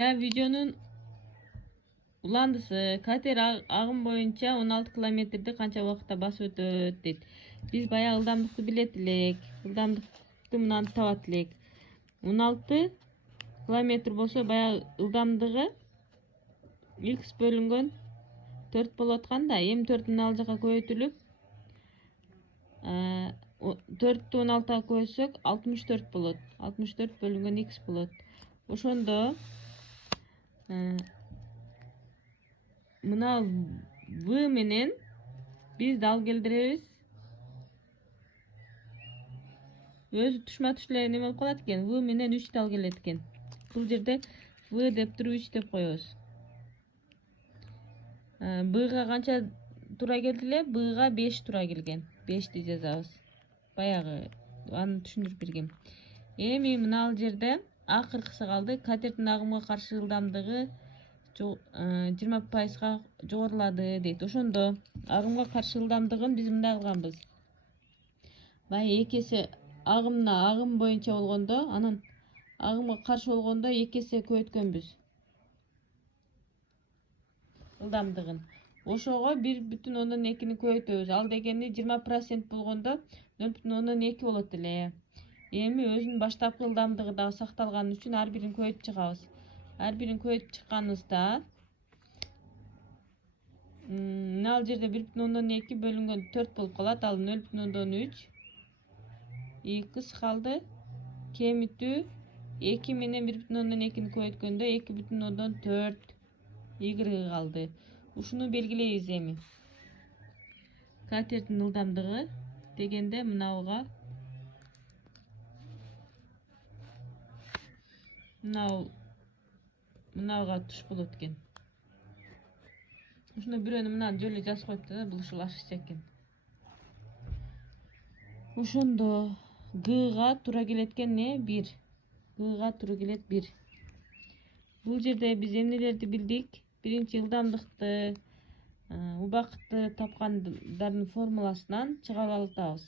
Videonun ulandısı kater ağım boyunca 16 kilometrede kança vaqtda basıp ötөт дейт. Biz bayağı ылдамдыкты билет элек. Ылдамдыкты мынаны табат элек. 16 километр болсо баягы ылдамдыгы x бөлүнгөн 4 болуп аткан да, эми 4-ün ал жака көбөйтүлүп 4-тү 16-га көбөйтсөк 64 болот. 64 бөлүнгөн x болот. Ошондо мына v менен биз дал келдиребиз. Өзү тушма туш эле неме болуп калат экен. V менен 3 дал келет экен. Бул жерде v деп туруп 3 деп коебуз. B-га канча туура келди эле? B-га 5 туура келген. 5-ти жазабыз. Баягы аны түшүндүрүп бергем. Эми мына ал жерде акыркысы калды. Катердин агымга каршы ылдамдыгы 20%га жогорулады дейт. Ошондо агымга каршы ылдамдыгын биз мындай кылганбыз. Баягы 2 эсе агым боюнча болгондо, анан агымга каршы болгондо 2 эсе көбөйткөнбүз ылдамдыгын. Ошого 1,2-ни көбөйтөбүз. Ал дегени 20% болгондо 0,2 болот эле. Эми өзүнүн баштапкы ылдамдыгы дагы сакталган үчүн ар бирин көбөйтүп чыгабыз. Ар бирин көбөйтүп чыкканыбызда ал жерде 1,2 бөлүнгөн 4 болуп калат. Ал 0,3 x калды. Кемитүү 2 менен 1,2-ни көбөйткөндө 2,4 y калды. Ушуну белгилейбиз эми. Катердин ылдамдыгы дегенде мынауга мынауга туш болот экен. Ушуну бирөөнү мынаны жөлү жазып коюптур да, бул ушул ашыкча экен. Ошондо g-га туура келет экен 1. G-га туура келет 1. Бул жерде биз эмнелерди билдик? Биринчи ылдамдыкты, убакытты тапкандардын формуласынан чыгарып алып атабыз.